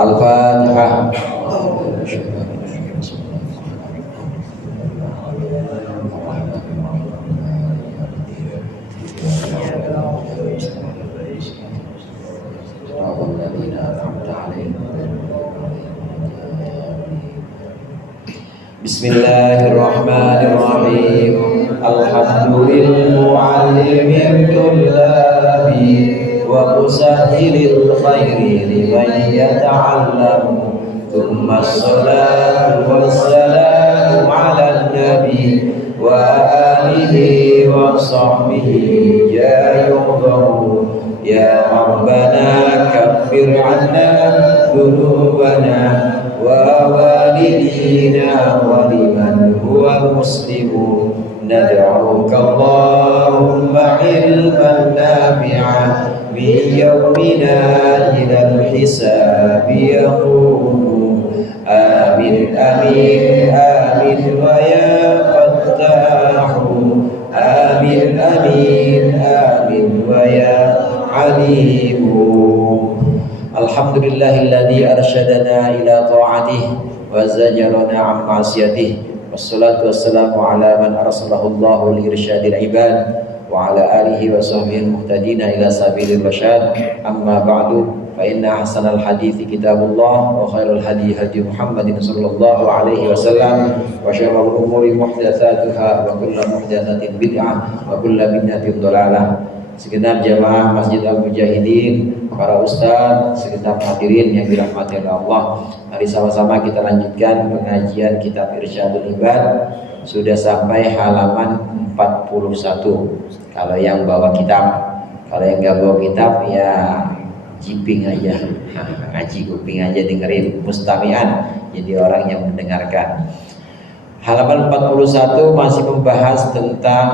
Al-Fatihah. Bismillahirrahmanirrahim. Alhamdulillahil tullabi wa musahhilil khairi liman yata'allamu. Tsumma assalatu wassalamu 'alan nabi wa alihi wa sahbihi ya yughfaru ya rabbana kaffir 'anna dhunubana wa walidina wa liman huwa muslimun. Nad'uka Allahumma ilman nafi'an min yawmina ilal hisabi yaqulu amin amin amin wa ya fattahu amin amin amin wa ya alimu. Alhamdulillahilladzi arsyadana ila ta'atihi wa zajarana an ma'siyatihi. Wassalatu wassalamu ala man arsalahu Allahu li irsyadil ibad wa ala alihi wa sahbihi muhtadina ila sabilir rasyad. Amma ba'du, fa inna ahsanal hadithi kitabullah wa khairul hadi hadi Muhammadin sallallahu alaihi wasallam wa syarrul umuri muhdatsatuha wa kullu muhdatsatin bid'ah wa kullu bid'atin dhalalah. Segenap jamaah Masjid Al-Mujahidin, para ustaz, segenap hadirin yang dirahmati oleh Allah. Mari sama-sama kita lanjutkan pengajian kitab Irsyadul Ibad. Sudah sampai halaman 41. Kalau yang bawa kitab, kalau yang nggak bawa kitab ya jiping aja, ngaji kuping aja, dengerin mustami'an, jadi orang yang mendengarkan. Halaman 41 masih membahas tentang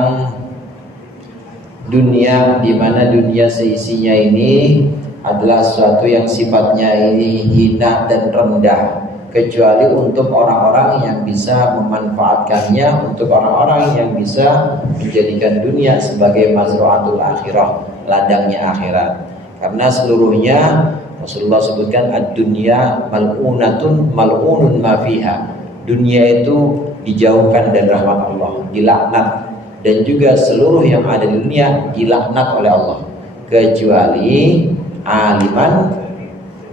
dunia, di mana dunia seisinya ini adalah sesuatu yang sifatnya ini hina dan rendah, kecuali untuk orang-orang yang bisa memanfaatkannya, untuk orang-orang yang bisa menjadikan dunia sebagai mazru'atul akhirah, ladangnya akhirat. Karena seluruhnya Rasulullah sebutkan ad-dunya mal'unatun mal'unun ma fiha. Dunia itu dijauhkan dari rahmat Allah, dilaknat, dan juga seluruh yang ada di dunia dilaknat oleh Allah, kecuali aliman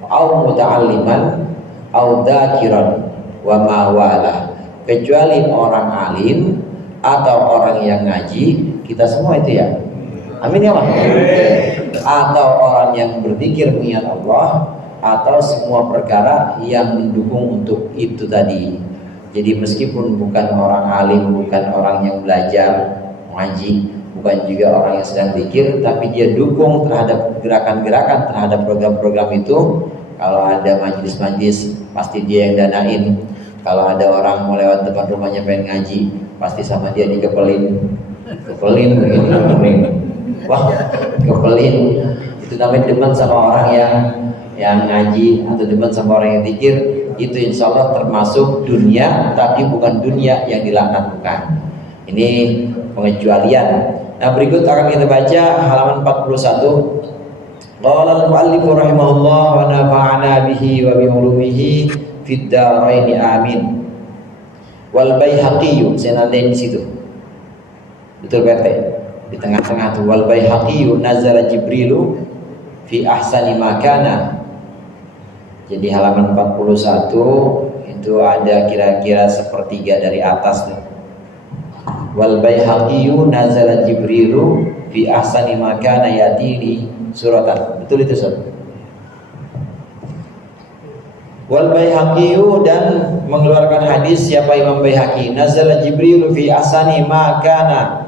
au muta'alliman au dzakiran wa ma wala. Kecuali orang alim atau orang yang ngaji, kita semua itu ya, amin ya Mas. Atau orang yang berzikir mengingat Allah, atau semua perkara yang mendukung untuk itu tadi. Jadi meskipun bukan orang alim, bukan orang yang belajar ngaji, bukan juga orang yang sedang zikir, tapi dia dukung terhadap gerakan-gerakan, terhadap program-program itu. Kalau ada majlis-majlis, pasti dia yang danain. Kalau ada orang mau lewat depan rumahnya pengen ngaji, pasti sama dia dikepelin begini. Wah, kepelin. Itu namanya demen sama orang yang ngaji, atau demen sama orang yang zikir. Itu insya Allah termasuk dunia, tapi bukan dunia yang dilaknat, bukan. Ini pengecualian. Nah, berikut akan kita baca halaman 41. Qala al-muallif rahimahullah wa nafa'ana bihi wa bi ulumihi fid dharain amin. Wal Baihaqi, saya nandain di situ. Betul Pak? Di tengah-tengah tuh wal Baihaqi nazala Jibrilu fi ahsani makana. Jadi halaman 41 itu ada kira-kira sepertiga dari atas tuh. Wal Baihaqi nazala Jibrilu fi ahsani makana yatini suratan. Betul itu Sob? Wal Baihaqi, dan mengeluarkan hadis siapa Imam Baihaqi, nazala Jibrilu fi ahsani makana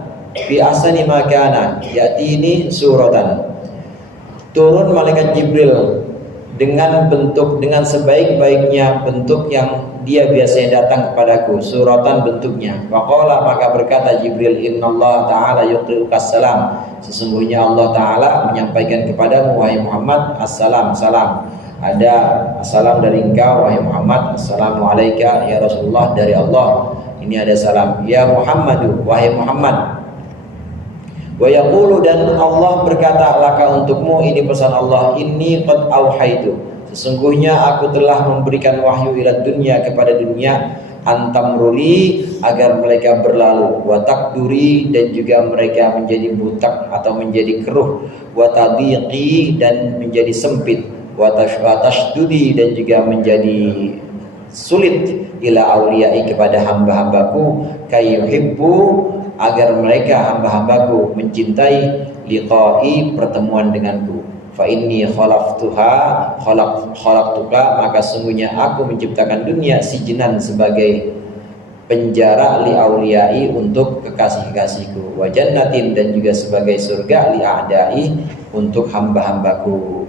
yatini suratan. Turun malaikat Jibril dengan bentuk, dengan sebaik-baiknya bentuk yang dia biasanya datang kepadaku, suratan bentuknya. Waqala, maka berkata Jibril, innallaha ta'ala yuqri'uka salam, sesungguhnya Allah Ta'ala menyampaikan kepadamu wahai Muhammad assalam, salam. Ada salam dari engkau wahai Muhammad, assalamu alayka ya Rasulullah, dari Allah. Ini ada salam ya Muhammadu, wahai Muhammad. Wa yaqulu, dan Allah berkata, laka untukmu, ini pesan Allah, inni qad auhaitu, sesungguhnya aku telah memberikan wahyu ila dunya, kepada dunia, antamruli, agar mereka berlalu, wa takduri, dan juga mereka menjadi butak atau menjadi keruh, wa tadiqi, dan menjadi sempit, wa tashdudi, dan juga menjadi sulit, ila auliyai, kepada hamba-hambaku, kayuhibbu, agar mereka hamba-hambaku mencintai, liqai, pertemuan denganku. Fa inni khalaqtuka, maka sungguhnya aku menciptakan dunia, sijnan, sebagai penjara, li auliyai, untuk kekasih-kekasihku, wa jannatin, dan juga sebagai surga, li a'dai, untuk hamba-hambaku.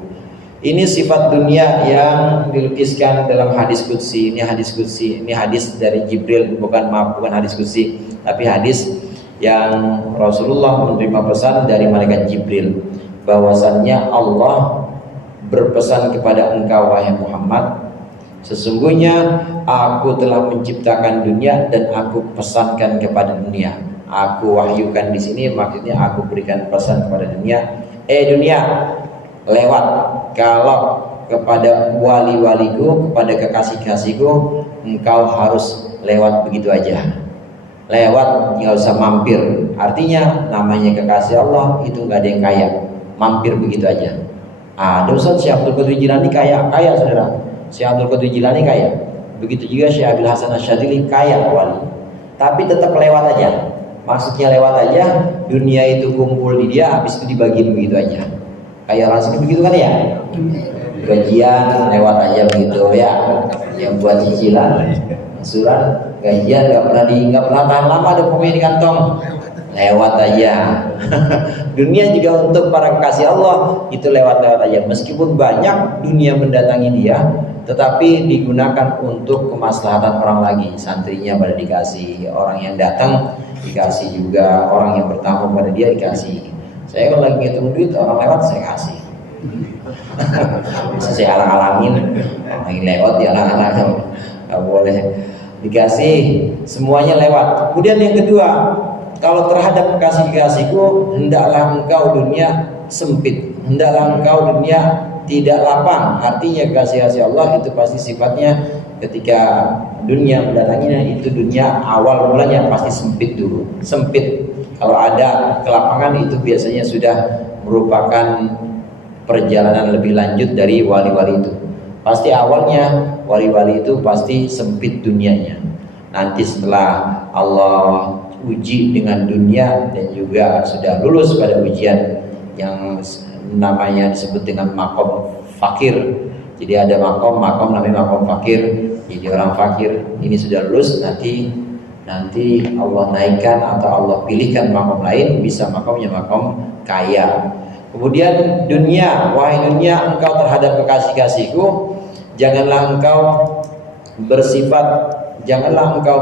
Ini sifat dunia yang dilukiskan dalam hadis qudsi. Ini hadis qudsi, ini hadis dari Jibril, bukan hadis qudsi, tapi hadis yang Rasulullah menerima pesan dari malaikat Jibril, bahwasannya Allah berpesan kepada engkau, wahai Muhammad, sesungguhnya aku telah menciptakan dunia dan aku pesankan kepada dunia. Aku wahyukan di sini maksudnya aku berikan pesan kepada dunia, dunia, lewat, kalau kepada wali-waliku, kepada kekasih-kasihku, engkau harus lewat begitu aja. Lewat, nggak usah mampir. Artinya namanya kekasih Allah itu nggak ada yang kaya, mampir begitu aja. Ada Ustaz Syekh Abdul Qadir Jilani kaya saudara. Syekh Abdul Qadir Jilani kaya. Begitu juga Syekh Abil Hasan Asyadzili kaya wali. Tapi tetap lewat aja. Maksudnya lewat aja, dunia itu kumpul di dia, habis itu dibagi begitu aja. Kayak orang sini begitu kan ya? Gajian lewat aja begitu ya. Yang buat cicilan, surat gajian nggak pernah tahan lama, ada pokoknya di kantong, lewat aja. Dunia juga untuk para kekasih Allah itu lewat aja. Meskipun banyak dunia mendatangi dia, tetapi digunakan untuk kemaslahatan orang lagi. Santrinya pada dikasih, orang yang datang dikasih juga, orang yang bertamu pada dia dikasih. Saya kalau lagi ngitung duit, orang lewat saya kasih. Bisa saya alang-alangin, orang lagi lewat dia alang-alangin, nggak boleh dikasih, semuanya lewat. Kemudian yang kedua, kalau terhadap kekasih-kekasihku, hendaklah engkau dunia sempit, hendaklah engkau dunia tidak lapang. Artinya kekasih-kekasih Allah itu pasti sifatnya ketika dunia mendatanginya, itu dunia awal mulanya pasti sempit dulu, sempit. Kalau ada kelapangan itu biasanya sudah merupakan perjalanan lebih lanjut dari wali-wali itu. Pasti awalnya wali-wali itu pasti sempit dunianya. Nanti setelah Allah uji dengan dunia dan juga sudah lulus pada ujian yang namanya disebut dengan makom fakir. Jadi ada makom namanya makom fakir. Jadi orang fakir ini sudah lulus, nanti Allah naikkan atau Allah pilihkan makom lain, bisa makomnya makom kaya. Kemudian dunia, wahai dunia, engkau terhadap kekasih-kasihku janganlah engkau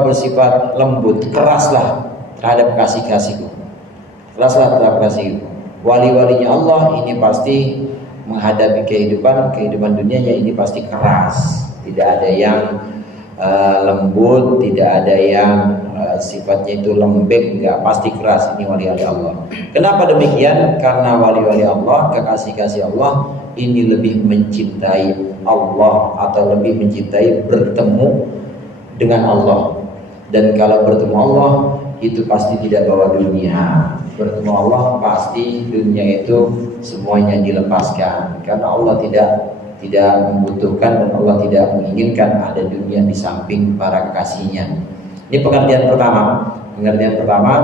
bersifat lembut, keraslah terhadap kasih-kasihku. Keraslah terhadap kasihku. Wali-walinya Allah ini pasti menghadapi kehidupan dunianya ini pasti keras. Tidak ada yang lembut, tidak ada yang sifatnya itu lembek, enggak, pasti keras. Ini wali-wali Allah. Kenapa demikian? Karena wali-wali Allah, kekasih-kasih Allah ini lebih mencintai Allah atau lebih mencintai bertemu dengan Allah. Dan kalau bertemu Allah itu pasti tidak bawa dunia. Bertemu Allah pasti dunia itu semuanya dilepaskan, karena Allah tidak membutuhkan dan Allah tidak menginginkan ada dunia di samping para kekasihnya. Ini pengertian pertama,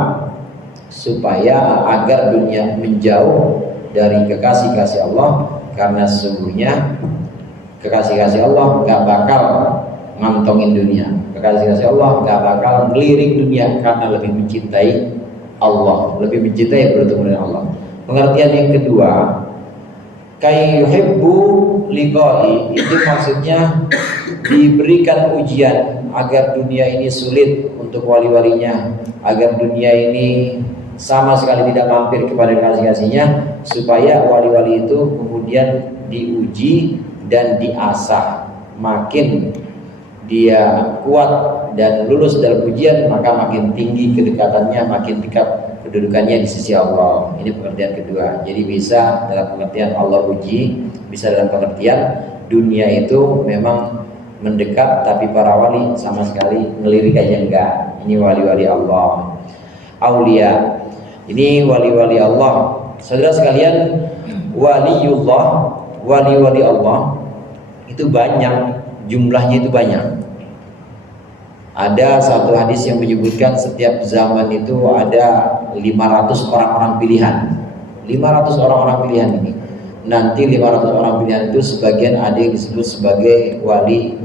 supaya agar dunia menjauh dari kekasih-kasih Allah, karena sesungguhnya kekasih-kasih Allah gak bakal ngantongin dunia. Kekasih-kasih Allah gak bakal ngelirik dunia, karena lebih mencintai Allah, lebih mencintai bertemu dengan Allah. Pengertian yang kedua, kayyuhibbu liqa'i, itu maksudnya diberikan ujian agar dunia ini sulit untuk wali-walinya, agar dunia ini sama sekali tidak mampir kepada kasih-kasihnya, supaya wali-wali itu kemudian diuji dan diasah. Makin dia kuat dan lulus dalam ujian, maka makin tinggi kedekatannya, makin dekat kedudukannya di sisi Allah. Ini pengertian kedua. Jadi bisa dalam pengertian Allah uji, bisa dalam pengertian dunia itu memang mendekat, tapi para wali sama sekali ngelirik aja enggak. Ini wali-wali Allah. Aulia, ini wali-wali Allah. Saudara sekalian, waliullah, wali-wali Allah itu banyak, jumlahnya itu banyak. Ada satu hadis yang menyebutkan setiap zaman itu ada 500 orang-orang pilihan. 500 orang-orang pilihan ini. Nanti 500 orang pilihan itu sebagian ada yang disebut sebagai wali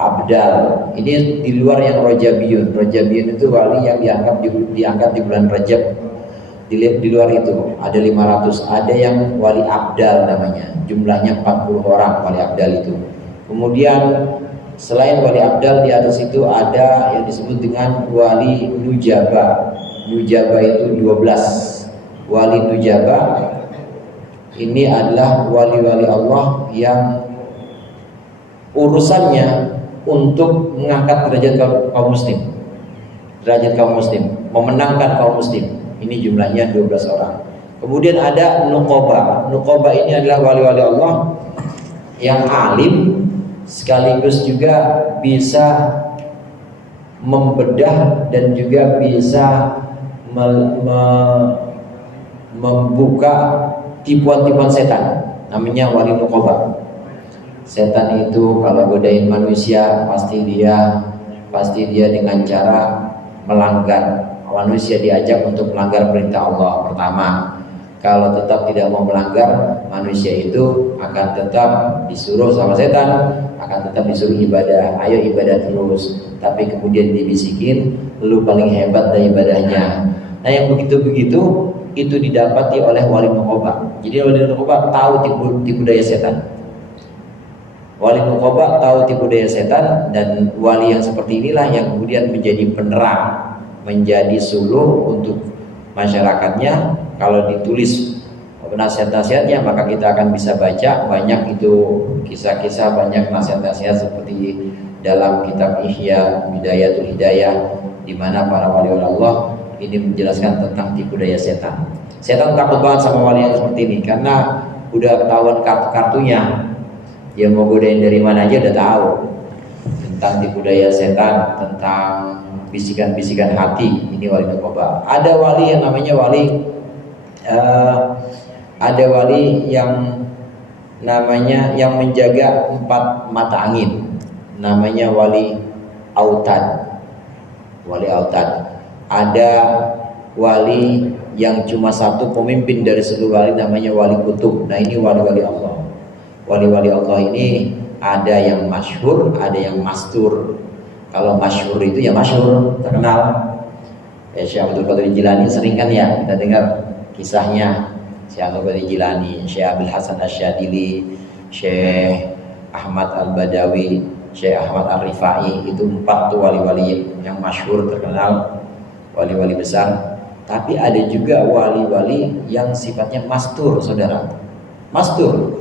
abdal. Ini di luar yang rojabiyun. Rojabiyun itu wali yang diangkat di bulan Rajab. Di luar itu ada 500. Ada yang wali abdal namanya. Jumlahnya 40 orang wali abdal itu. Kemudian selain wali abdal di atas itu ada yang disebut dengan wali nujaba. Nujaba itu 12. Wali nujaba ini adalah wali-wali Allah yang urusannya untuk mengangkat derajat kaum muslim. Derajat kaum muslim, memenangkan kaum muslim. Ini jumlahnya 12 orang. Kemudian ada nuqaba. Nuqaba ini adalah wali-wali Allah yang alim sekaligus juga bisa membedah dan juga bisa membuka tipuan-tipuan setan. Namanya wali nuqaba. Setan itu kalau godain manusia pasti dia dengan cara melanggar. Manusia diajak untuk melanggar perintah Allah pertama. Kalau tetap tidak mau melanggar, manusia itu akan tetap disuruh sama setan, akan tetap disuruh ibadah. Ayo ibadah terus. Tapi kemudian dibisikin, lu paling hebat dari ibadahnya. Nah yang begitu-begitu itu didapati oleh wali nuqaba. Jadi wali nuqaba tahu tipu daya setan. Wali nuqaba tahu tipu daya setan, dan wali yang seperti inilah yang kemudian menjadi penerang, menjadi suluh untuk masyarakatnya. Kalau ditulis nasihat-nasihatnya maka kita akan bisa baca banyak itu kisah-kisah, banyak nasihat-nasihat seperti dalam kitab Ihya Bidayatul Hidayah, di mana para wali Allah ini menjelaskan tentang tipu daya setan. Setan takut banget sama wali yang seperti ini karena udah ketahuan kartu-kartunya. Dia mau godain dari mana aja udah tahu tentang tipu daya setan, tentang bisikan-bisikan hati. Ini wali nuqaba. Ada wali yang namanya yang menjaga 4 mata angin. Namanya wali autad. Wali autad. Ada wali yang cuma satu pemimpin dari seluruh wali, namanya wali kutub. Nah ini wali-wali Allah. Wali-wali Allah ini ada yang masyhur, ada yang mastur. Kalau masyhur itu ya masyhur, terkenal. Syekh Abdul Qadir Jilani sering kan ya kita dengar kisahnya. Syekh Abdul Qadir Jilani, Syekh Abdul Hasan Asyadili, Syekh Ahmad Al-Badawi, Syekh Ahmad Al-Rifai. Itu 4 tuh wali-wali yang masyhur, terkenal, wali-wali besar. Tapi ada juga wali-wali yang sifatnya mastur, saudara. Mastur.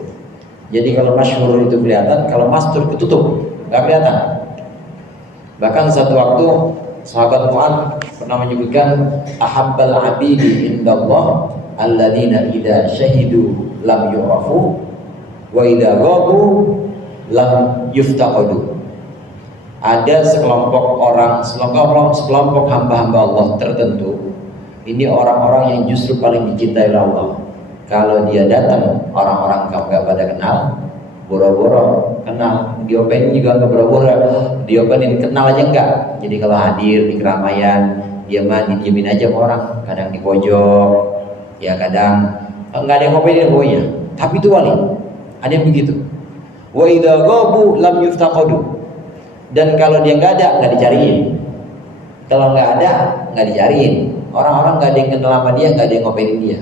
Jadi kalau masyhur itu kelihatan, kalau mastur ketutup, nggak kelihatan. Bahkan satu waktu sahabat Mu'adz pernah menyebutkan ahabbal abidi indallah alladzina idza syahidu lam yu'rafu wa idza ghabu lam yuftaqadu. Ada sekelompok hamba-hamba Allah tertentu. Ini orang-orang yang justru paling dicintai oleh Allah. Kalau dia datang, orang-orang nggak pada kenal, boro-boro kenal, diopenin juga nggak boro-boro, diopenin kenal aja enggak. Jadi kalau hadir di keramaian, dia mah didiemin aja sama orang, kadang di pojok, ya kadang nggak ada yang ngopenin pokoknya. Tapi itu wali, ada yang begitu. Wa idza ghabu lam yuftaqadu. Dan kalau dia nggak ada, nggak dicariin. Kalau nggak ada, nggak dicariin. Orang-orang nggak ada yang kenal sama dia, nggak ada yang ngopenin dia.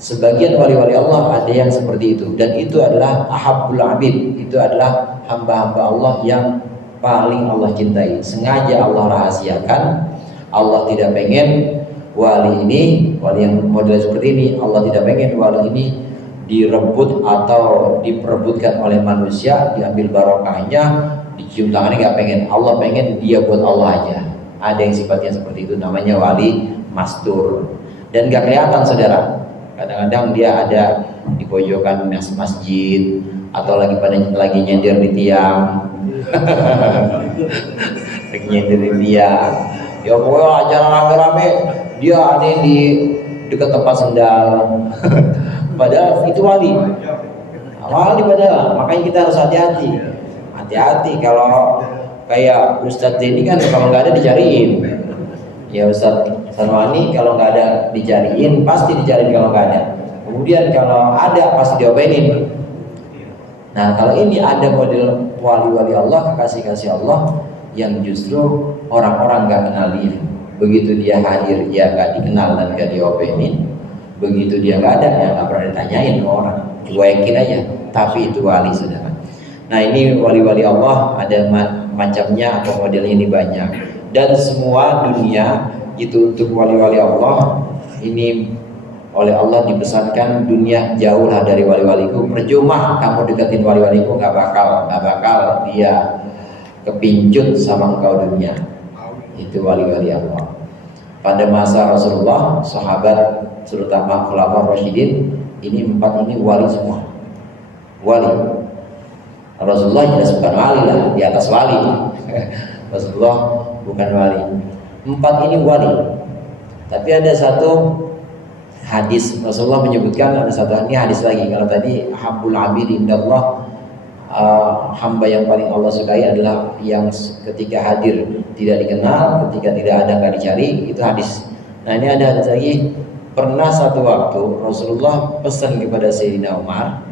Sebagian wali-wali Allah ada yang seperti itu, dan itu adalah ahabbul abid. Itu adalah hamba-hamba Allah yang paling Allah cintai. Sengaja Allah rahasiakan. Allah tidak pengen wali ini, wali yang model seperti ini, Allah tidak pengen wali ini direbut atau diperebutkan oleh manusia, diambil barokahnya, dicium tangannya, nggak pengen. Allah pengen dia buat Allah aja. Ada yang sifatnya seperti itu, namanya wali mastur. dan gak kelihatan saudara. Kadang-kadang dia ada di pojokan masjid atau lagi nyender di tiang. Lagi nyender di tiang. Ya pokoknya acara rame-rame dia ada di dekat tempat sendal. Padahal itu wali. Wali padahal. Makanya kita harus hati-hati. Hati-hati kalau kayak Ustadz ini kan kalau nggak ada dicariin. Ya Ustadz Sanwani kalau nggak ada dicariin, pasti dicariin kalau nggak ada. Kemudian kalau ada pasti diomelin. Nah kalau ini ada model wali-wali Allah, kekasih-kasih Allah yang justru orang-orang nggak kenal dia. Begitu dia hadir, dia nggak dikenal dan nggak diomelin. Begitu dia nggak ada, ya nggak pernah ditanyain ke orang. Cuekin aja. Tapi itu wali saudara. Nah ini wali-wali Allah ada macamnya atau modelnya ini banyak. Dan semua dunia itu untuk wali-wali Allah ini oleh Allah dipesankan, dunia jauhlah dari wali-waliku. Percuma kamu deketin wali-waliku, nggak bakal dia kepincut sama engkau dunia. Itu wali-wali Allah. Pada masa Rasulullah, sahabat terutama khulafaur rasyidin, ini 4 ini wali semua. Wali. Rasulullah jelas bukan wali lah, di atas wali. Rasulullah bukan wali. 4 ini wali. Tapi ada satu hadis Rasulullah menyebutkan, ada satu ini hadis lagi. Kalau tadi habbul abid indallah, hamba yang paling Allah sukai adalah yang ketika hadir tidak dikenal, ketika tidak ada nggak dicari, itu hadis. Nah ini ada hadis lagi. Pernah satu waktu Rasulullah pesan kepada Sayyidina Umar,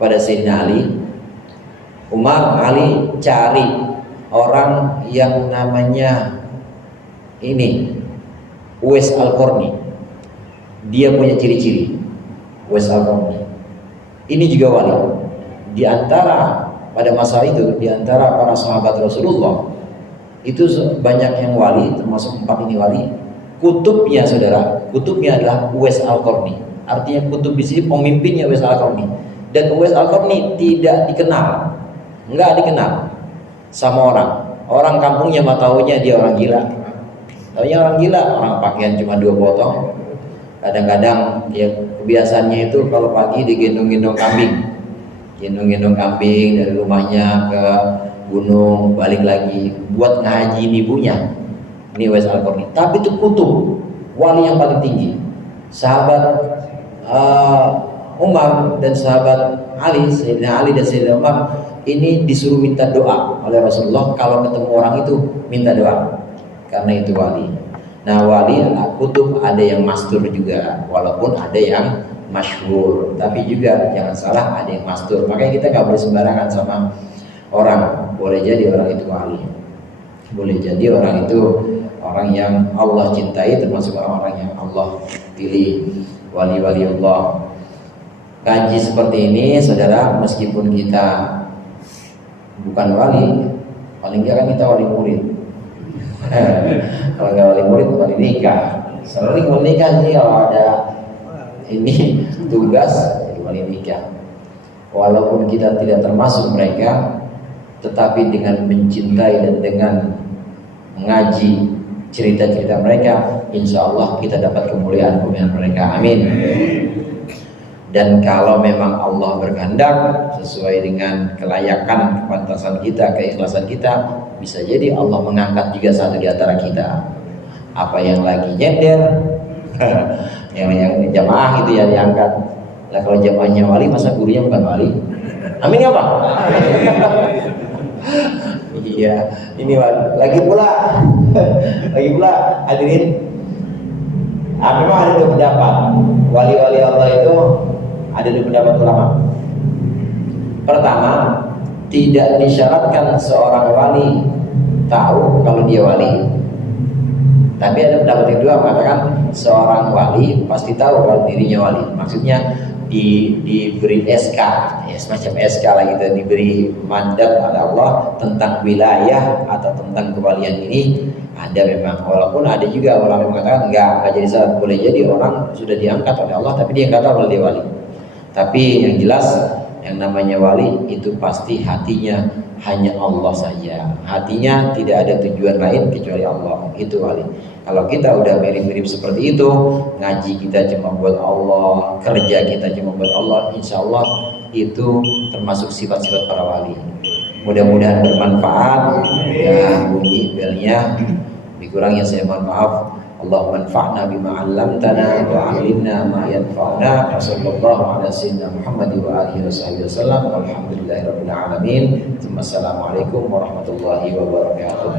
pada Sayyidina Ali, Umar, Ali cari orang yang namanya ini Uwais Al-Qarni. Dia punya ciri-ciri. Uwais Al-Qarni ini juga wali. Di antara pada masa itu, di antara para sahabat Rasulullah itu banyak yang wali, termasuk 4 ini wali. Kutubnya saudara, kutubnya adalah Uwais Al-Qarni. Artinya kutub di sini pemimpinnya Uwais Al-Qarni. Dan Uwais Al-Qarni tidak dikenal, nggak dikenal sama orang. Orang kampungnya mah taunya dia orang gila. Taunya orang gila, orang pakaian cuma 2 potong. Kadang-kadang ya kebiasaannya itu kalau pagi digendong-gendong kambing. Gendong-gendong kambing dari rumahnya ke gunung, balik lagi buat ngajiin ibunya. Ini Uwais Al-Qarni. Tapi itu kutub, wali yang paling tinggi. Sahabat Umar dan sahabat Ali, Sayyidina Ali dan Sayyidina Umar ini disuruh minta doa oleh Rasulullah. Kalau ketemu orang itu minta doa, karena itu wali. Nah wali kutub ada yang mastur juga, walaupun ada yang masyhur, tapi juga jangan salah ada yang mastur. Makanya kita nggak boleh sembarangan sama orang. Boleh jadi orang itu wali, boleh jadi orang itu orang yang Allah cintai, termasuk orang-orang yang Allah pilih, wali-wali Allah. Kaji seperti ini saudara, meskipun kita bukan wali, paling nggak kan kita wali murid. Kalau nggak wali murid, wali nikah. Sering wali nikah nih kalau ada ini tugas jadi wali nikah. Walaupun kita tidak termasuk mereka, tetapi dengan mencintai dan dengan mengaji cerita-cerita mereka, insya Allah kita dapat kemuliaan mereka. Amin. Dan kalau memang Allah berkehendak sesuai dengan kelayakan, kepantasan kita, keikhlasan kita, bisa jadi Allah mengangkat juga satu di antara kita. Apa yang lagi nyender, yang jamaah itu yang diangkat. Lah kalau jamaahnya wali, masa gurunya bukan wali? Amin ya Pak? Iya, ini lagi pula hadirin. Memang ada 2 pendapat. Wali-wali Allah itu ada 2 pendapat ulama. Pertama, tidak disyaratkan seorang wali tahu kalau dia wali. Tapi ada pendapat yang kedua mengatakan seorang wali pasti tahu kalau dirinya wali. Maksudnya diberi SK, ya semacam SK lah gitu, diberi mandat oleh Allah tentang wilayah atau tentang kewalian ini. Ada memang, walaupun ada juga orang yang mengatakan enggak jadi syarat. Boleh jadi orang sudah diangkat oleh Allah tapi dia enggak tahu kalau dia wali. Tapi yang jelas yang namanya wali itu pasti hatinya hanya Allah saja. Hatinya tidak ada tujuan lain kecuali Allah. Itu wali. Kalau kita udah mirip-mirip seperti itu, ngaji kita cuma buat Allah, kerja kita cuma buat Allah, insya Allah itu termasuk sifat-sifat para wali. Mudah-mudahan bermanfaat. Ya, bunyi belnya. Dikurang yang saya mohon maaf. Allahumma anfa'na bima 'allamtana wa 'allimna ma yanfa'una. Wassallallahu ala sayyidina Muhammad wa alihi wasallam. Walhamdulillahirabbil alamin. Wassalamualaikum warahmatullahi wabarakatuh.